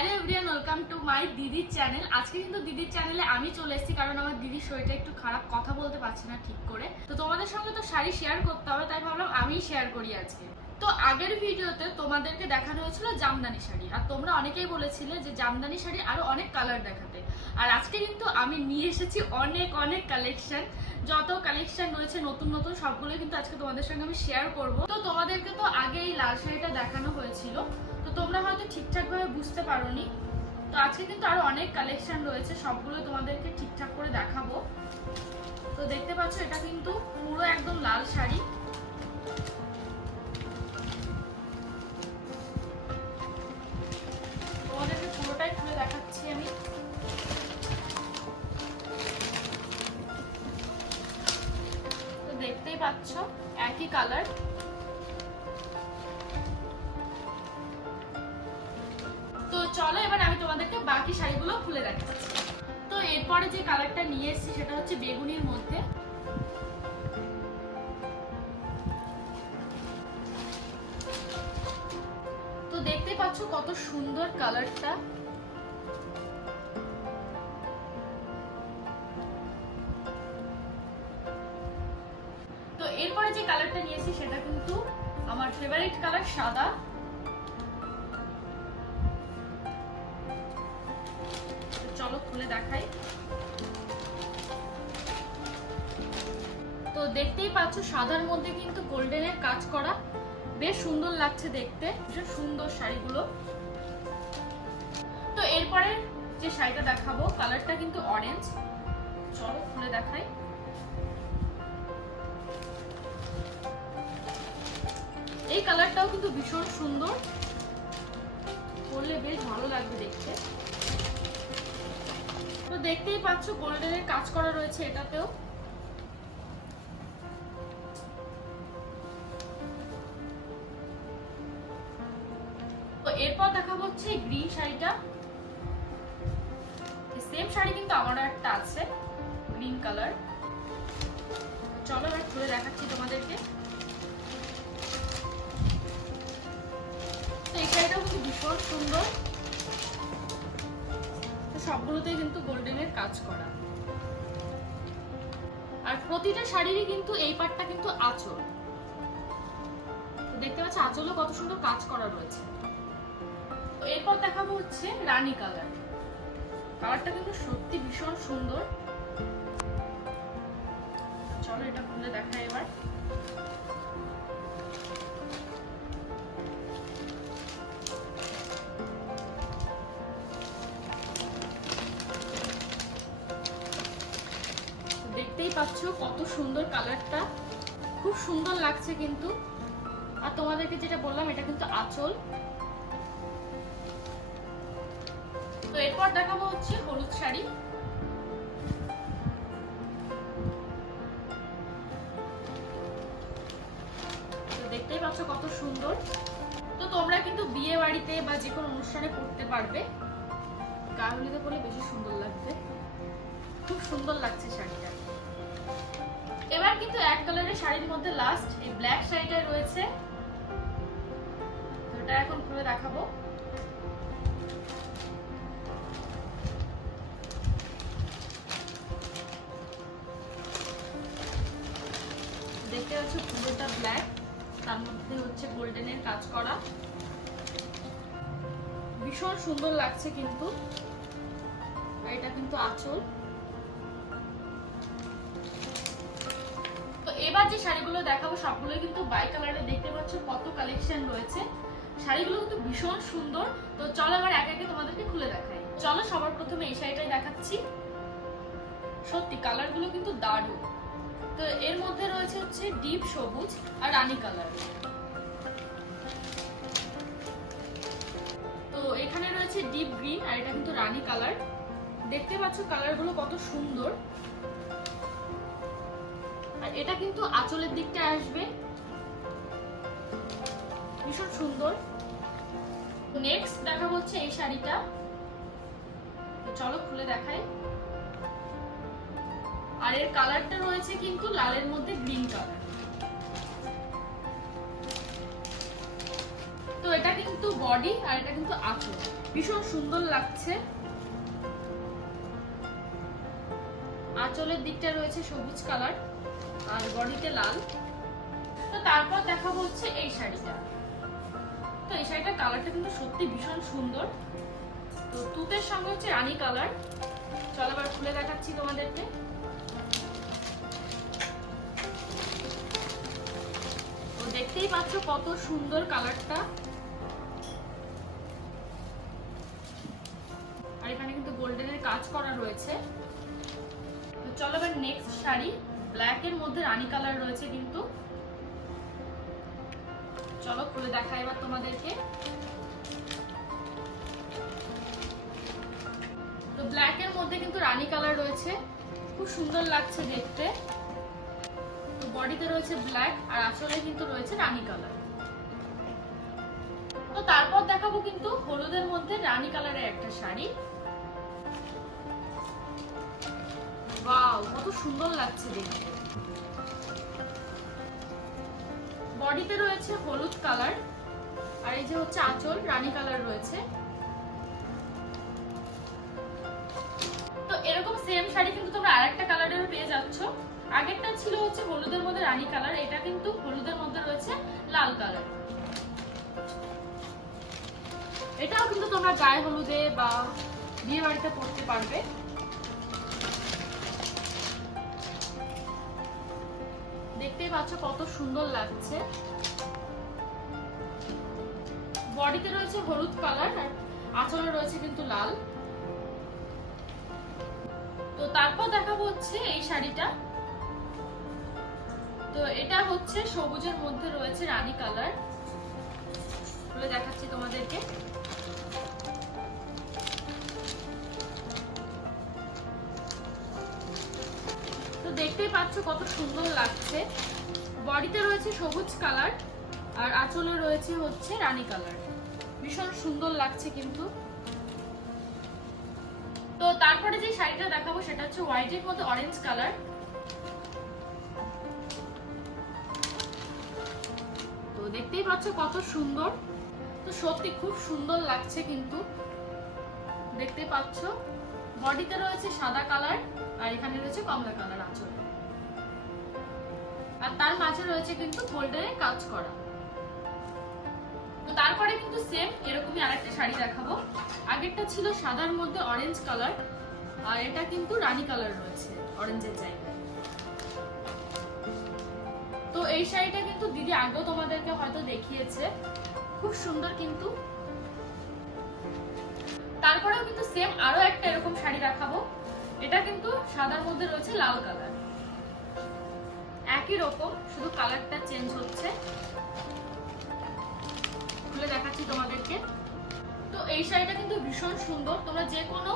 Hello everyone welcome to my দিদির channel. আজকে কিন্তু দিদির চ্যানেলে আমি চলে এসেছি, কারণ আমার দিদির শরীরটা একটু খারাপ, কথা বলতে পারছে না ঠিক করে। তো তোমাদের সঙ্গে তো শাড়ি শেয়ার করতে হবে, তাই ভাবলাম আমিই শেয়ার করি আজকে। তো আগের ভিডিওতে তোমাদেরকে দেখানো হয়েছিল জামদানি শাড়ি, আর তোমরা অনেকেই বলেছিলে যে জামদানি শাড়ি আরও অনেক কালার দেখাতে। আর আজকে কিন্তু আমি নিয়ে এসেছি অনেক অনেক কালেকশন যত কালেকশন রয়েছে, নতুন নতুন সবগুলো কিন্তু আজকে তোমাদের সঙ্গে আমি শেয়ার করব। তো তোমাদেরকে তো আগে এই লাল শাড়িটা দেখানো হয়েছিল। তো তোমরা হয়তো ঠিকঠাকভাবে বুঝতে পারোনি। তো আজকে কিন্তু আরও অনেক কালেকশন রয়েছে, সবগুলো তোমাদেরকে ঠিকঠাক করে দেখাবো। তো দেখতে পাচ্ছ, এটা কিন্তু পুরো একদম লাল শাড়ি। এরপরে যে কালারটা নিয়ে এসেছি সেটা হচ্ছে বেগুনির মধ্যে। তো দেখতে পাচ্ছ কত সুন্দর কালারটা। তো এরপরে যে কালারটা নিয়েছি সেটা কিন্তু আমার ফেভারিট কালার সাদা। চলো খুলে দেখাই। দেখতেই পাচ্ছ, সাদার মধ্যে কিন্তু গোল্ডেনের কাজ করা। বেশ সুন্দর লাগছে দেখতে ভীষণ সুন্দর শাড়িগুলো। তো এরপরে যে শাড়িটা দেখাবো, কালারটা কিন্তু অরেঞ্জ চলো খুলে দেখাই। এই কালারটাও কিন্তু ভীষণ সুন্দর। পরলে বেশ ভালো লাগবে দেখতে। তো দেখতেই পাচ্ছ গোল্ডেনের কাজ করা রয়েছে এটাতেও। তো দেখাবো হচ্ছে গ্রিন শাড়িটা। সেম শাড়ি কিন্তু আমারও একটা আছে গ্রিন কালার চলো এবার খুলে দেখাচ্ছি তোমাদেরকে। তো সবগুলোতেই কিন্তু গোল্ডেনের কাজ করা। আর প্রতিটা শাড়িরই কিন্তু এই কিন্তু আঁচল। দেখতে পাচ্ছ কত সুন্দর কাজ করা রয়েছে। এরপর দেখাবো হচ্ছে রানী কালার কালারটা কিন্তু সত্যি ভীষণ সুন্দর। চলো এটা খুলে দেখা এবার। দেখতেই কত সুন্দর কালারটা খুব সুন্দর লাগছে কিন্তু। আর তোমাদেরকে যেটা বললাম, এটা কিন্তু আঁচল। তো এরপর দেখাবো হচ্ছে হলুদ শাড়ি। দেখতেই পাচ্ছ কত সুন্দর। তো তোমরা কিন্তু বিয়ে বাড়িতে বা যে কোনো অনুষ্ঠানে পড়তে পারবে। গায়ে পরে বেশি সুন্দর লাগবে খুব সুন্দর লাগছে শাড়িটা। এবার কিন্তু এক কালারের শাড়ির মধ্যে লাস্ট এই ব্ল্যাক শাড়িটা রয়েছে। তো এটা এখন খুলে দেখাবো। পাচ্ছ পুরোটা ব্ল্যাক তার মধ্যে হচ্ছে গোল্ডেনের কাজ করা। ভীষণ সুন্দর লাগছে কিন্তু। আর এটা কিন্তু আঁচল। তো এবার যে শাড়িগুলো দেখাবো সবগুলো কিন্তু বাই কালারে দেখতে পাচ্ছ কত কালেকশন রয়েছে। শাড়িগুলো কিন্তু ভীষণ সুন্দর। তো চলো এবার একে একে তোমাদেরকে খুলে দেখাই। চলো সবার প্রথমে এই শাড়িটাই দেখাচ্ছি। সত্যি কালারগুলো কিন্তু দারুণ। তো এর মধ্যে রয়েছে হচ্ছে ডিপ সবুজ আর রানী কালার। তো এখানে রয়েছে ডিপ গ্রিন আর এটা কিন্তু রানী কালার। দেখতে পাচ্ছ কালারগুলো কত সুন্দর। আর এটা কিন্তু আঁচলের দিকটা আসবে। ভীষণ সুন্দর। নেক্সট দেখা হচ্ছে এই শাড়িটা। চলো খুলে দেখাই। আর এর কালারটা রয়েছে কিন্তু লালের মধ্যে গ্রিন কালার। তো এটা কিন্তু বডি আর এটা কিন্তু আঁচল। ভীষণ সুন্দর লাগছে। আঁচলের দিকটা রয়েছে সবুজ কালার আর বডিতে লাল। তো তারপর দেখা হচ্ছে এই শাড়িটা। তো এই শাড়িটার কালারটা কিন্তু সত্যি ভীষণ সুন্দর। তো তুতের সঙ্গে হচ্ছে রানী কালার। চলো এবার খুলে দেখাচ্ছি তোমাদেরকে। দেখতেই পাচ্ছ কত সুন্দর কালারটা। আর এখানে কিন্তু গোল্ডেনের কাজ করা রয়েছে। তো চলো এবার নেক্সট শাড়ি। ব্ল্যাক এর মধ্যে রানী কালার রয়েছে কিন্তু। চলো খুলে দেখা এবার তোমাদেরকে। তো ব্ল্যাক এর মধ্যে কিন্তু রানী কালার রয়েছে। খুব সুন্দর লাগছে দেখতে। বডিতে রয়েছে ব্ল্যাক আর আঁচলে কিন্তু রয়েছে রানী কালার। তো তারপর দেখাবো কিন্তু হলুদের মধ্যে রানী কালারের একটা শাড়ি। কত সুন্দর লাগছে দেখতে। বডিতে রয়েছে হলুদ কালার আর এই যে হচ্ছে আঁচল, রানী কালার রয়েছে। সেম শাড়ি কিন্তু তোমরা আরেকটা কালারেরও পেয়ে যাচ্ছ। আগেরটা ছিল হচ্ছে হলুদের মধ্যে রানী কালার এটা কিন্তু হলুদের মধ্যে রয়েছে লাল কালার এটাও কিন্তু তোমরা গায়ে হলুদে বা বিয়ে বাড়িতে পড়তে পারবে। দেখতেই পাচ্ছ কত সুন্দর লাগছে। বডিতে রয়েছে হলুদ কালার আর আঁচলে রয়েছে কিন্তু লাল। তারপর দেখাবো হচ্ছে এই শাড়িটা। তো এটা হচ্ছে সবুজের মধ্যে রয়েছে রানী কালার। দেখাচ্ছি তোমাদেরকে। তো দেখতেই পাচ্ছ কত সুন্দর লাগছে। বডিতে রয়েছে সবুজ কালার আর আঁচলে রয়েছে হচ্ছে রানী কালার। ভীষণ সুন্দর লাগছে কিন্তু। তো তারপরে যে শাড়িটা সেটা হচ্ছে হোয়াইটের মধ্যে অরেঞ্জ কালার তো দেখতেই পাচ্ছ কত সুন্দর। তো সত্যি খুব সুন্দর লাগছে কিন্তু। দেখতে পাচ্ছ, বডিতে রয়েছে সাদা কালার আর এখানে রয়েছে কমলা কালার আঁচল। আর তার মাঝে রয়েছে কিন্তু গোল্ডেনের কাজ করা। তো তারপরে কিন্তু সেম এরকমই আরেকটা শাড়ি দেখাবো। আগেরটা ছিল সাদার মধ্যে অরেঞ্জ কালার আর এটা কিন্তু রানী কালার রয়েছে অরেঞ্জের জায়গায়। তো এই শাড়িটা কিন্তু দিদি আগেও তোমাদেরকে হয়তো দেখিয়েছে, খুব সুন্দর কিন্তু। তারপরেও কিন্তু সেম আরও একটা এরকম শাড়ি দেখাবো, এটা কিন্তু সাদার মধ্যে রয়েছে লাল কালার। একই রকম, শুধু কালারটা চেঞ্জ হচ্ছে। খুলে দেখাচ্ছি তোমাদেরকে। তো এই শাড়িটা কিন্তু ভীষণ সুন্দর, তোমরা যে কোনো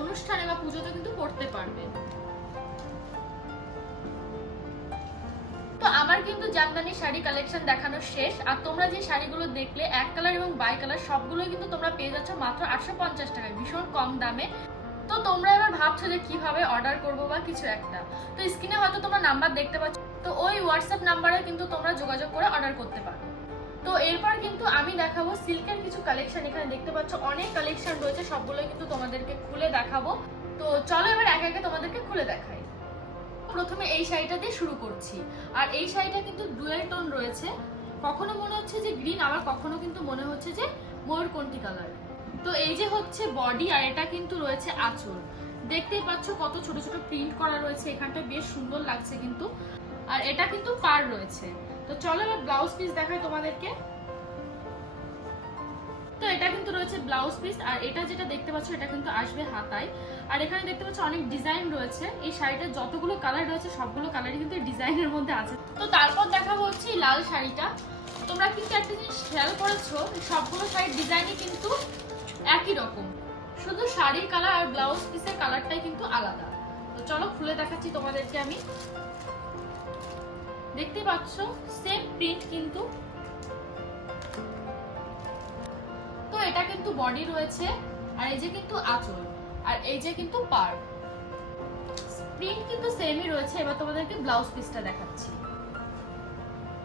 অনুষ্ঠানে বা পুজোতে কিন্তু পরতে পারবে। তো আমার কিন্তু জামদানি শাড়ি কালেকশন দেখানো শেষ। আর তোমরা যে শাড়িগুলো দেখলে, এক কালার এবং বাই কালার সবগুলোই কিন্তু তোমরা পেয়ে যাচ্ছ মাত্র আটশো পঞ্চাশ টাকায়, ভীষণ কম দামে। তো তোমরা এবার ভাবছ যে কীভাবে অর্ডার করব বা কিছু একটা। তো স্ক্রিনে হয়তো তোমরা নাম্বার দেখতে পাচ্ছ, তো ওই হোয়াটসঅ্যাপ নাম্বারে কিন্তু তোমরা যোগাযোগ করে অর্ডার করতে পারো। তো এরপর কিন্তু আমি দেখাবো সিল্কের কিছু কালেকশন এখানে দেখতে পাচ্ছ অনেক কালেকশন রয়েছে, সবগুলোই কিন্তু তোমাদেরকে খুলে দেখাবো। তো চলো এবার একে একে তোমাদেরকে খুলে দেখাই। প্রথমে এই শাড়িটা দিয়ে শুরু করছি। আর এই শাড়িটা কিন্তু ডুয়েল টোন রয়েছে। কখনো মনে হচ্ছে যে গ্রিন আবার কখনো কিন্তু মনে হচ্ছে যে ময়ূরকন্ঠী কালার তো এই যে হচ্ছে বডি আর এটা কিন্তু রয়েছে আঁচল। দেখতেই পাচ্ছ কত ছোট ছোট প্রিন্ট করা রয়েছে। এখানটা বেশ সুন্দর লাগছে কিন্তু। আর এটা কিন্তু পার রয়েছে। তো চলো এবার ব্লাউজ পিস দেখাই তোমাদেরকে। তো এটা কিন্তু রয়েছে ব্লাউজ পিস আর এটা যেটা দেখতে পাচ্ছ, এটা কিন্তু আসবে হাতায়। আর এখানে দেখতে পাচ্ছ অনেক ডিজাইন রয়েছে। এই শাড়িটার যতগুলো কালার রয়েছে, সবগুলো কালারই কিন্তু ডিজাইনের মধ্যে আছে। তো তারপর দেখাবো হচ্ছে লাল শাড়িটা। তোমরা কিন্তু একটা জিনিস খেয়াল করেছ, সবগুলো শাড়ির ডিজাইনই কিন্তু একই রকম। শুধু শাড়ির কালার আর ব্লাউজ পিসের কালারটাই কিন্তু আলাদা। তো চলো খুলে দেখাচ্ছি তোমাদেরকে আমি। দেখতে পাচ্ছ সেম প্রিন্ট কিন্তু। তো এটা কিন্তু বডি রয়েছে, আর এই যে কিন্তু আঁচল আর এই যে কিন্তু পার প্রিন্ট কিন্তু সেমই রয়েছে, এবার তোমাদেরকে ব্লাউজ পিসটা দেখাচ্ছি।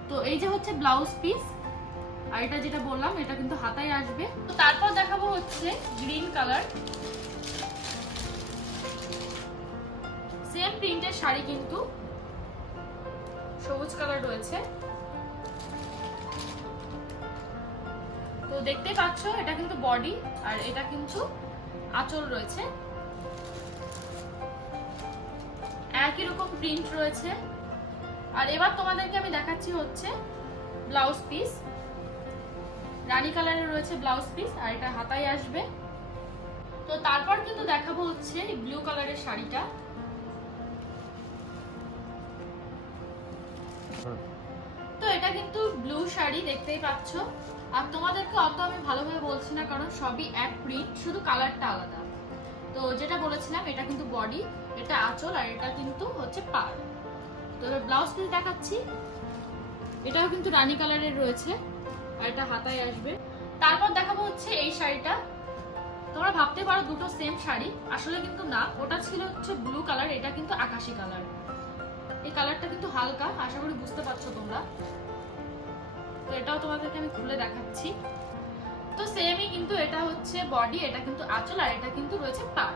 তো এই যে হচ্ছে ব্লাউজ পিস আর এটা যেটা বললাম, এটা কিন্তু হাতায় আসবে। তো তারপর দেখাবো হচ্ছে গ্রিন কালার সেম প্রিন্টের শাড়ি কিন্তু সবুজ কালার রয়েছে। তো দেখতে পাচ্ছ, এটা কিন্তু বডি আর এটা কিন্তু আঁচল রয়েছে। একই রকম প্রিন্ট রয়েছে। আর এবার তোমাদেরকে আমি দেখাচ্ছি হচ্ছে ব্লাউজ পিস। রানী কালারের রয়েছে ব্লাউজ পিস আর এটা হাতায় আসবে। তো তারপর কিন্তু দেখাবো হচ্ছে ব্লু কালারের শাড়িটা। এটা কিন্তু ব্লু শাড়ি দেখতেই পাচ্ছ। আর তোমাদেরকে অত আমি ভালোভাবে বলছি না, কারণ সবই এক প্রিন্ট শুধু কালারটা আলাদা। তো যেটা বলেছিলাম, এটা কিন্তু বডি এটা আঁচল, আর এটা কিন্তু হচ্ছে পার তো এবার ব্লাউজ পিস দেখাচ্ছি। এটাও কিন্তু রানী কালারের রয়েছে, আর এটা হাতায় আসবে। তারপর দেখাবো হচ্ছে এই শাড়িটা। তোমরা ভাবতে পারো দুটো সেম শাড়ি, আসলে কিন্তু না। ওটা ছিল হচ্ছে ব্লু কালার এটা কিন্তু আকাশি কালার এই কালারটা কিন্তু হালকা, আশা করি বুঝতে পারছ তোমরা। তো এটাও তোমাদেরকে আমি খুলে দেখাচ্ছি। তো সেমই কিন্তু এটা হচ্ছে বডি এটা কিন্তু আঁচল আর এটা কিন্তু রয়েছে পার।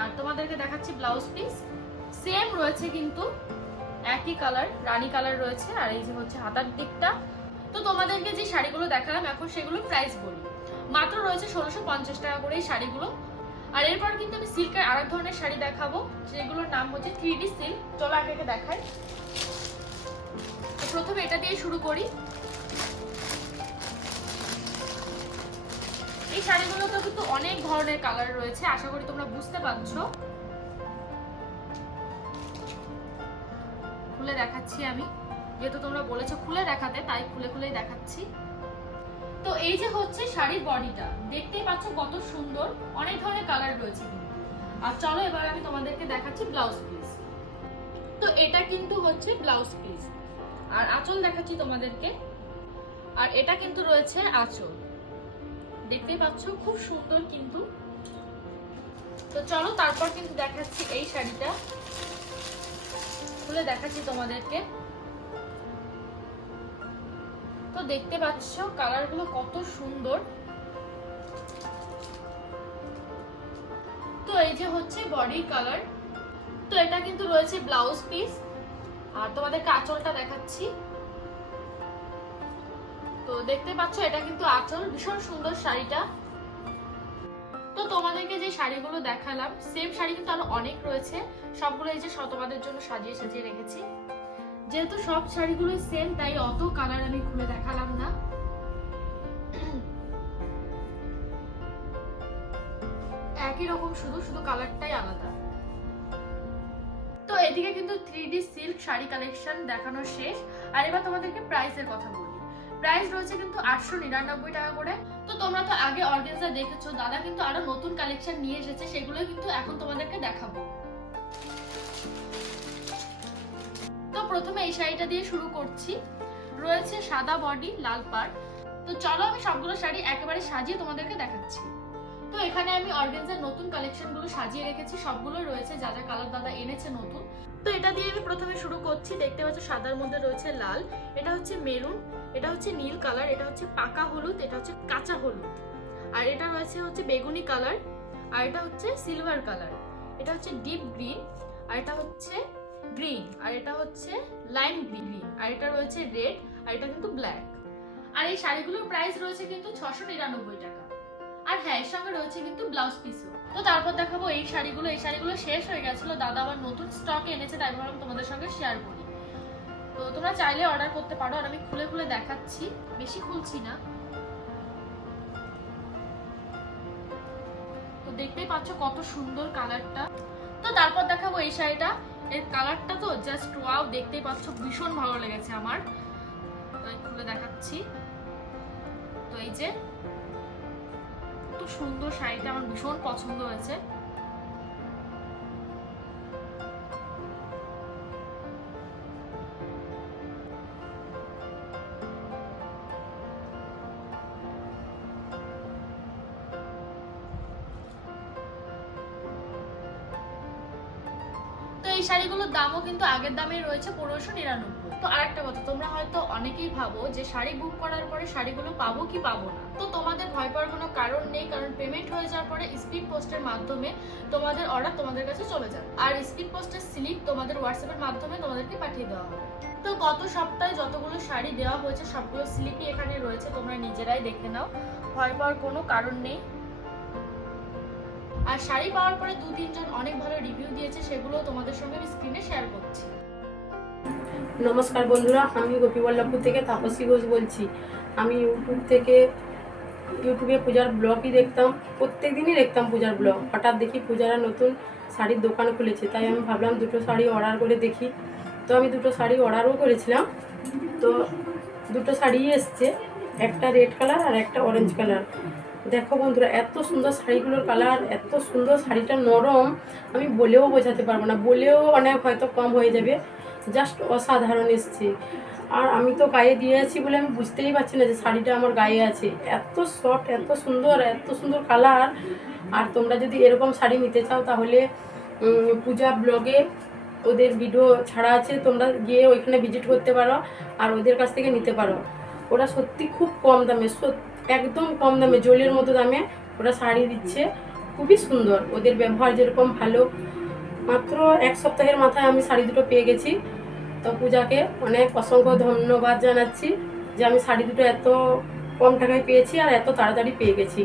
আর তোমাদেরকে দেখাচ্ছি ব্লাউজ পিস সেম রয়েছে কিন্তু একই কালার রানী কালার রয়েছে আর এই যে হচ্ছে হাতার দিকটা। তো তোমাদেরকে যে শাড়িগুলো দেখালাম, এখন সেগুলো প্রাইস বলি। মাত্র রয়েছে ষোলোশো পঞ্চাশ টাকা করে এই শাড়িগুলো। আর এরপর কিন্তু আমি সিল্কের আরেক ধরনের শাড়ি দেখাবো, যেগুলোর নাম হচ্ছে থ্রি ডি সিল্ক চলো আগে দেখাই। প্রথমে এটা দিয়ে শুরু করি। এই শাড়িগুলোতে কিন্তু অনেক ধরনের কালার রয়েছে, আশা করি তোমরা বুঝতে পারছ। খুলে দেখাচ্ছি আমি। যেহেতু তোমরা বলেছ খুলে দেখাতে, তাই খুলে খুলেই দেখাচ্ছি। তো এই যে হচ্ছে শাড়ির বডিটা, দেখতেই পাচ্ছ কত সুন্দর, অনেক ধরনের কালার রয়েছে আর চলো এবার আমি তোমাদেরকে দেখাচ্ছি ব্লাউজ পিস তো এটা কিন্তু হচ্ছে ব্লাউজ পিস আর আঁচল দেখাচ্ছি তোমাদেরকে। আর এটা কিন্তু রয়েছে আঁচল। দেখতেই পাচ্ছ, খুব সুন্দর কিন্তু। তো চলো, তারপর কিন্তু দেখাচ্ছি এই শাড়িটা। খুলে দেখাচ্ছি তোমাদেরকে। তো দেখতে পাচ্ছ কালারগুলো কত সুন্দর। তো এই যে হচ্ছে বডির কালার। তো এটা কিন্তু রয়েছে ব্লাউজ পিস। আর তোমাদেরকে আঁচলটা দেখাচ্ছি। তো দেখতে পাচ্ছ, এটা কিন্তু আচল। ভীষণ সুন্দর শাড়িটা। তো তোমাদেরকে যে শাড়িগুলো দেখালাম সেম শাড়ি কিন্তু আরও অনেক রয়েছে। সবগুলো এই যে শতবাদের জন্য সাজিয়ে সাজিয়ে রেখেছি। যেহেতু সব শাড়িগুলো সেম তাই অত কালার আমি খুলে দেখালাম না। একই রকম, শুধু শুধু কালারটাই আলাদা। তো এদিকে কিন্তু three D silk sari collection দেখানো শেষ। আর এবার তোমাদেরকে প্রাইসের কথা বলি প্রাইস রয়েছে কিন্তু আটশো নিরানব্বই টাকা করে। তো তোমরা তো আগে অর্গেন্সা দেখেছ, দাদা কিন্তু আরও নতুন কালেকশন নিয়ে এসেছে সেগুলো কিন্তু এখন তোমাদেরকে দেখাবো। তো প্রথমে এই শাড়িটা দিয়ে শুরু করছি। রয়েছে সাদা বডি লাল পাড়। তো চলো আমি সবগুলো শাড়ি একেবারে সাজিয়ে তোমাদেরকে দেখাচ্ছি। তো এখানে আমি অর্গেনজার নতুন কালেকশনগুলো সাজিয়ে রেখেছি। সবগুলো রয়েছে, যা যা কালার দাদা এনেছে নতুন। তো এটা দিয়ে আমি প্রথমে শুরু করছি। দেখতে পাচ্ছ সাদার মধ্যে রয়েছে লাল। এটা হচ্ছে মেরুন, এটা হচ্ছে নীল কালার এটা হচ্ছে পাকা হলুদ, এটা হচ্ছে কাঁচা হলুদ। আর এটা রয়েছে হচ্ছে বেগুনি কালার আর এটা হচ্ছে সিলভার কালার এটা হচ্ছে ডিপ গ্রিন আর এটা হচ্ছে গ্রিন আর এটা হচ্ছে লাইম গ্রিন আর এটা রয়েছে রেড আর এটা কিন্তু ব্ল্যাক আর এই শাড়িগুলোর প্রাইস রয়েছে কিন্তু ছশো নিরানব্বই টাকা। আর হ্যাঁ এর সঙ্গে রয়েছে কিন্তু ব্লাউজ পিসও তো তারপর দেখাবো এই শাড়িগুলো। এই শাড়িগুলো শেষ হয়ে গেছিল। দাদা আবার নতুন স্টক এনেছে, তাই ভাবলাম তোমাদের সঙ্গে শেয়ার করি। তো তোমরা চাইলে অর্ডার করতে পারো। আর আমি খুলে খুলে দেখাচ্ছি। বেশি খুলছি না। তো দেখতেই পাচ্ছ কত সুন্দর কালারটা তো তারপর দেখাবো এই শাড়িটা। এর কালারটা তো জাস্ট ওয়াও দেখতেই পাচ্ছ ভীষণ ভালো লেগেছে আমার। খুলে দেখাচ্ছি। তো এই যে সুন্দর শাড়িটা আমার ভীষণ পছন্দ হয়েছে। এই শাড়িগুলোর দামও কিন্তু আগের দামেই রয়েছে পনেরোশো নিরানব্বই। তো আরেকটা কথা, তোমরা হয়তো অনেকেই ভাবো যে শাড়ি বুক করার পরে শাড়িগুলো পাবো কি পাবো না। তো তোমাদের ভয় পাওয়ার কোনো কারণ নেই, কারণ পেমেন্ট হয়ে যাওয়ার পরে স্পিড পোস্টের মাধ্যমে তোমাদের অর্ডার তোমাদের কাছে চলে যাবে। আর স্পিড পোস্টের স্লিপ তোমাদের হোয়াটসঅ্যাপের মাধ্যমে তোমাদেরকে পাঠিয়ে দেওয়া হবে। তো গত সপ্তাহে যতগুলো শাড়ি দেওয়া হয়েছে, সবগুলো স্লিপই এখানে রয়েছে, তোমরা নিজেরাই দেখে নাও। ভয় পাওয়ার কোনো কারণ নেই। আর শাড়ি পাওয়ার পরে দু তিনজন অনেক ভালো রিভিউ দিয়েছে সেগুলো তোমাদের সঙ্গে আমি স্ক্রিনে শেয়ার করছি। নমস্কার বন্ধুরা, আমি গোপীবল্লভপুর থেকে তাপসী ঘোষ বলছি। আমি ইউটিউব থেকে, ইউটিউবে পূজার ব্লগই দেখতাম প্রত্যেক দিনই দেখতাম পূজার ব্লগ। হঠাৎ দেখি পূজারা নতুন শাড়ির দোকান খুলেছে, তাই আমি ভাবলাম দুটো শাড়ি অর্ডার করে দেখি। তো আমি দুটো শাড়ি অর্ডারও করেছিলাম। তো দুটো শাড়িই এসছে, একটা রেড কালার আর একটা অরেঞ্জ কালার। দেখো বন্ধুরা, এত সুন্দর শাড়িগুলোর কালার, এত সুন্দর শাড়িটা নরম, আমি বলেও বোঝাতে পারব না। বলেও অনেক হয়তো কম হয়ে যাবে। জাস্ট অসাধারণ এসছে। আর আমি তো গায়ে দিয়ে আছি বলে আমি বুঝতেই পারছি না যে শাড়িটা আমার গায়ে আছে। এত সফট এত সুন্দর এত সুন্দর কালার আর তোমরা যদি এরকম শাড়ি নিতে চাও তাহলে পূজা ব্লগে ওদের ভিডিও ছাড়া আছে। তোমরা গিয়ে ওইখানে ভিজিট করতে পারো আর ওদের কাছ থেকে নিতে পারো। ওরা সত্যি খুব কম দামে একদম কম দামে, জলের মতো দামে ওরা শাড়ি দিচ্ছে। খুবই সুন্দর। ওদের ব্যবহার যেরকম ভালো মাত্র এক সপ্তাহের মাথায় আমি শাড়ি দুটো পেয়ে গেছি। তো পূজাকে অনেক অসংখ্য ধন্যবাদ জানাচ্ছি যে আমি শাড়ি দুটো এত কম টাকায় পেয়েছি আর এত তাড়াতাড়ি পেয়ে গেছি।